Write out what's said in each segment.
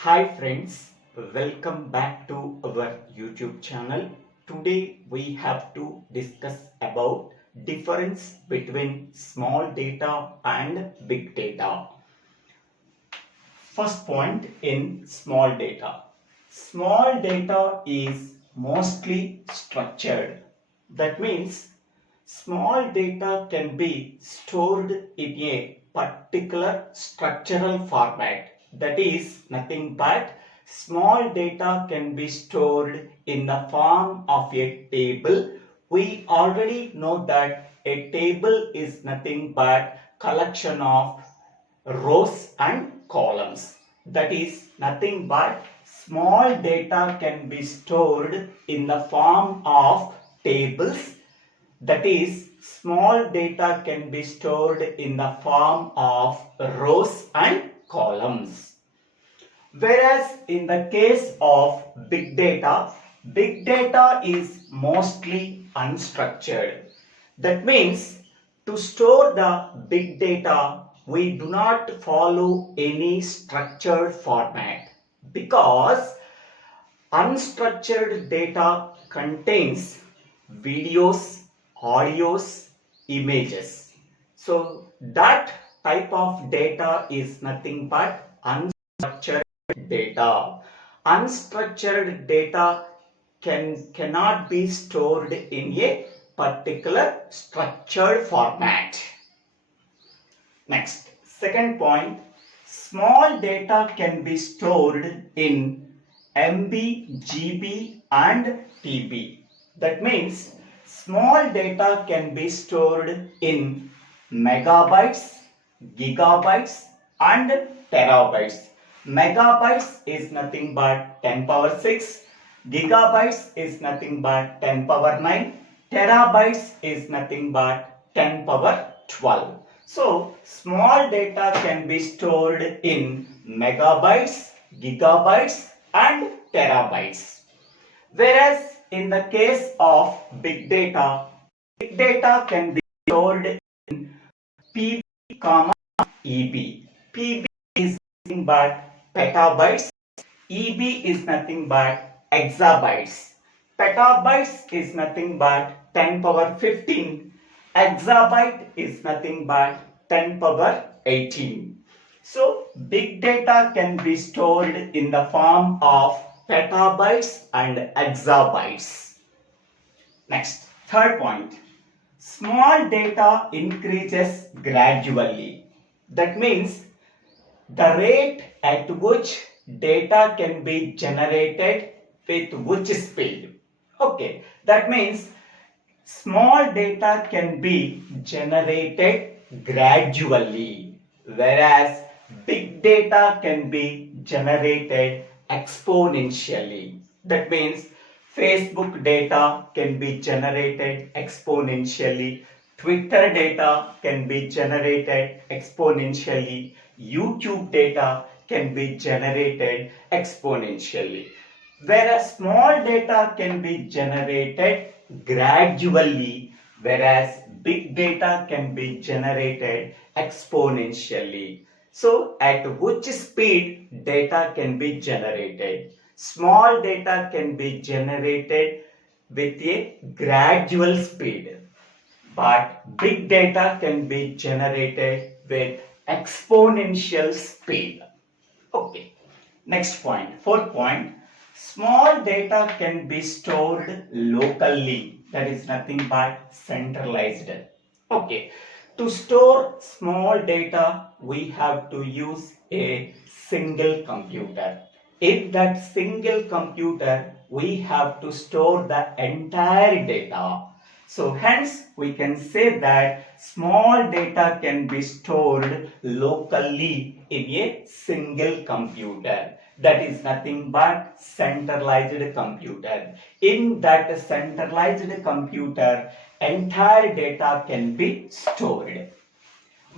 Hi friends, welcome back to our YouTube channel. Today we have to discuss about difference between small data and big data. First point in small data. Small data is mostly structured. That means small data can be stored in a particular structural format. That is nothing but small data can be stored in the form of a table. We already know that a table is nothing but collection of rows and columns. That is nothing but small data can be stored in the form of tables. That is small data can be stored in the form of rows and columns. Whereas in the case of big data is mostly unstructured. That means to store the big data, we do not follow any structured format because unstructured data contains videos, audios, images. So that type of data is nothing but unstructured data. Unstructured data cannot be stored in a particular structured format. Next, second point, small data can be stored in MB, GB and TB. That means small data can be stored in megabytes, gigabytes and terabytes. Megabytes is nothing but 10 power 6, gigabytes is nothing but 10 power 9, terabytes is nothing but 10 power 12. So, small data can be stored in megabytes, gigabytes and terabytes. Whereas in the case of big data can be stored in PB, EB. PB is nothing but petabytes, EB is nothing but exabytes. Petabytes is nothing but 10 power 15. Exabyte is nothing but 10 power 18. So, big data can be stored in the form of petabytes and exabytes. Next, third point. Small data increases gradually. That means the rate at which data can be generated with which speed. Okay, that means small data can be generated gradually, whereas big data can be generated exponentially. That means Facebook data can be generated exponentially, Twitter data can be generated exponentially, YouTube data can be generated exponentially. Whereas small data can be generated gradually, whereas big data can be generated exponentially. So, at which speed data can be generated? Small data can be generated with a gradual speed, but big data can be generated with exponential speed. Okay. Next point, fourth point, small data can be stored locally. That is nothing but centralized. Okay. To store small data, we have to use a single computer. In that single computer, we have to store the entire data. So hence we can say that small data can be stored locally in a single computer. That is nothing but centralized computer. In that centralized computer, entire data can be stored.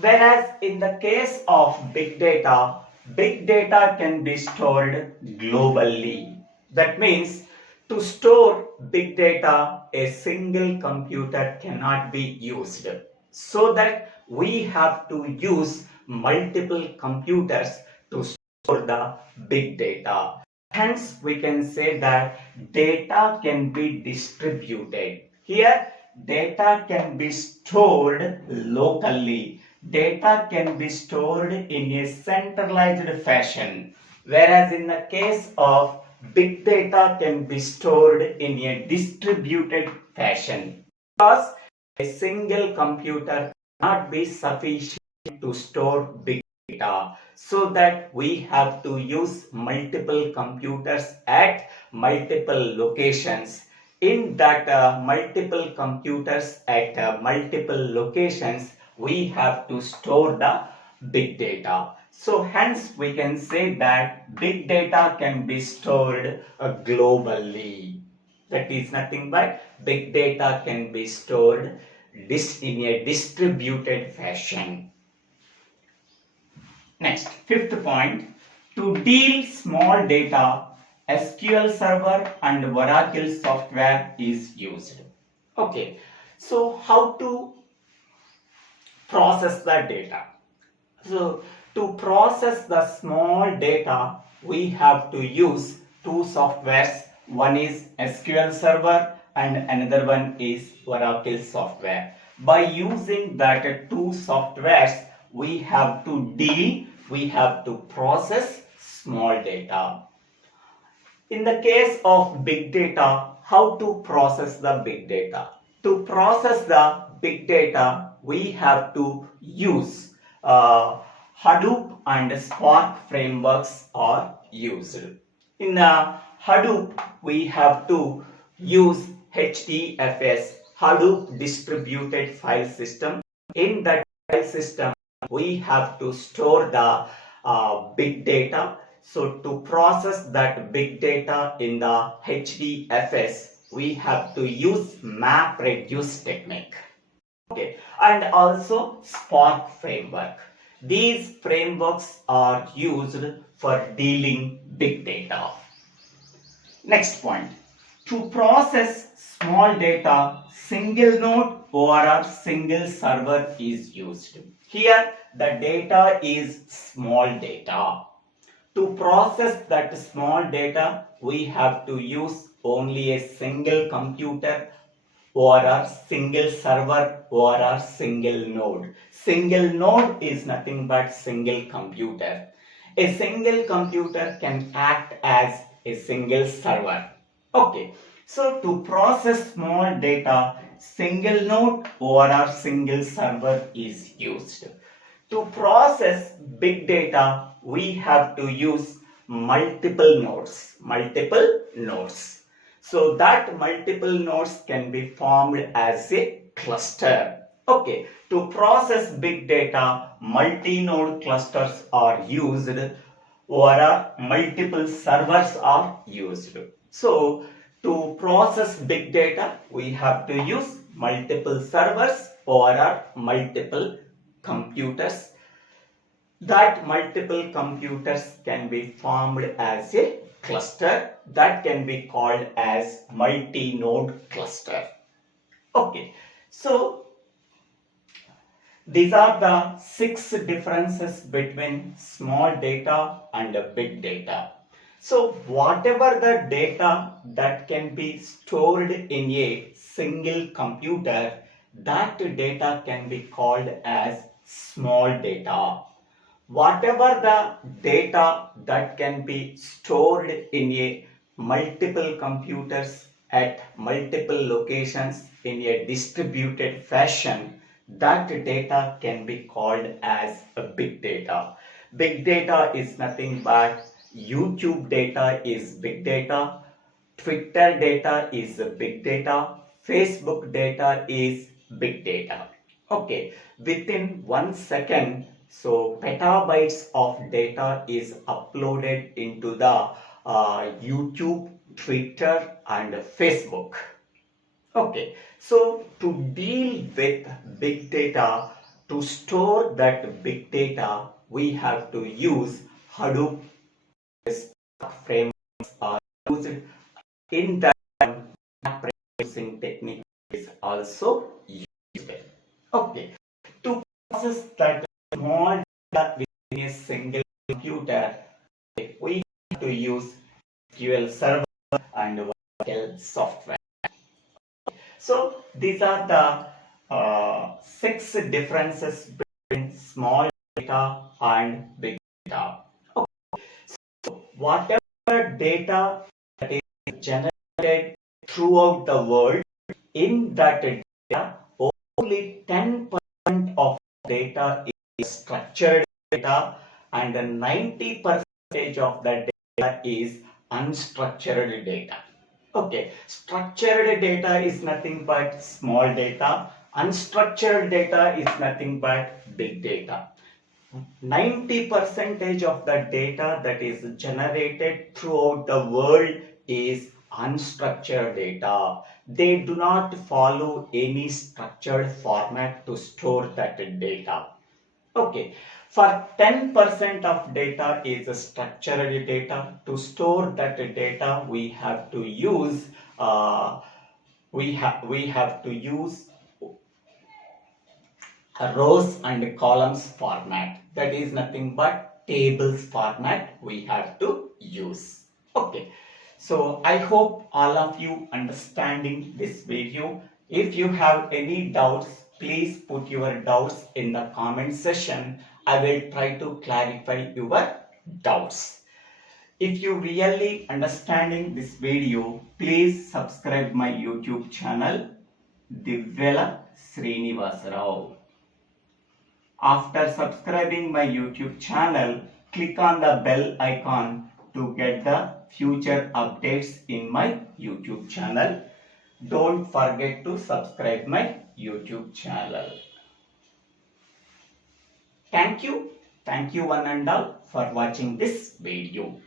Whereas in the case of big data can be stored globally. That means to store big data, a single computer cannot be used. So that we have to use multiple computers to store the big data. Hence, we can say that data can be distributed. Here, data can be stored locally. Data can be stored in a centralized fashion. Whereas in the case of big data can be stored in a distributed fashion. Because a single computer cannot be sufficient to store big data, so that we have to use multiple computers at multiple locations. In that multiple computers at multiple locations, we have to store the big data. So hence we can say that big data can be stored globally. That is nothing but big data can be stored in a distributed fashion. Next, fifth point, to deal small data, SQL Server and Oracle software is used. Okay, so how to process the data? So to process the small data, we have to use two softwares. One is SQL Server and another one is Oracle software. By using that two softwares, we have to process small data. In the case of big data, how to process the big data? To process the big data, we have to use Hadoop and Spark frameworks are used. In Hadoop, we have to use HDFS, Hadoop Distributed File System. In that file system, we have to store the big data. So to process that big data in the HDFS, we have to use MapReduce technique. Okay, and also Spark framework. These frameworks are used for dealing big data. Next point, to process small data, single node or single server is used. Here the data is small data. To process that small data, we have to use only a single computer or a single server or a single node. Single node is nothing but single computer. A single computer can act as a single server. Okay, so to process small data, single node or a single server is used. To process big data, we have to use multiple nodes. So that multiple nodes can be formed as a cluster. Okay, to process big data, multi-node clusters are used or multiple servers are used. So to process big data, we have to use multiple servers or multiple computers. That multiple computers can be formed as a cluster that can be called as multi-node cluster. Okay, so these are the 6 differences between small data and big data. So whatever the data that can be stored in a single computer, that data can be called as small data. Whatever the data that can be stored in a multiple computers at multiple locations in a distributed fashion, that data can be called as a big data. Big data is nothing but YouTube data is big data, Twitter data is big data, Facebook data is big data. Okay, within 1 second, so petabytes of data is uploaded into the YouTube, Twitter and Facebook. Okay, so to deal with big data, to store that big data, we have to use Hadoop frameworks are used. In that, producing technique is also used. Okay, to process that small data within a single computer, to use SQL Server and Oracle software. So these are the 6 differences between small data and big data. Okay. So whatever data that is generated throughout the world, in that data, only 10% of data is structured data and 90% of the data is unstructured data. Okay, structured data is nothing but small data, unstructured data is nothing but big data. 90% of the data that is generated throughout the world is unstructured data. They do not follow any structured format to store that data. Okay, for 10% of data is structured data. To store that data, we have to use rows and columns format. That is nothing but tables format we have to use. Okay, so I hope all of you understanding this video. If you have any doubts, please put your doubts in the comment section. I will try to clarify your doubts. If you really understanding this video, please subscribe my YouTube channel Divvela Srinivasa. After subscribing my YouTube channel, click on the bell icon to get the future updates in my YouTube channel. Don't forget to subscribe my YouTube channel. Thank you one and all for watching this video.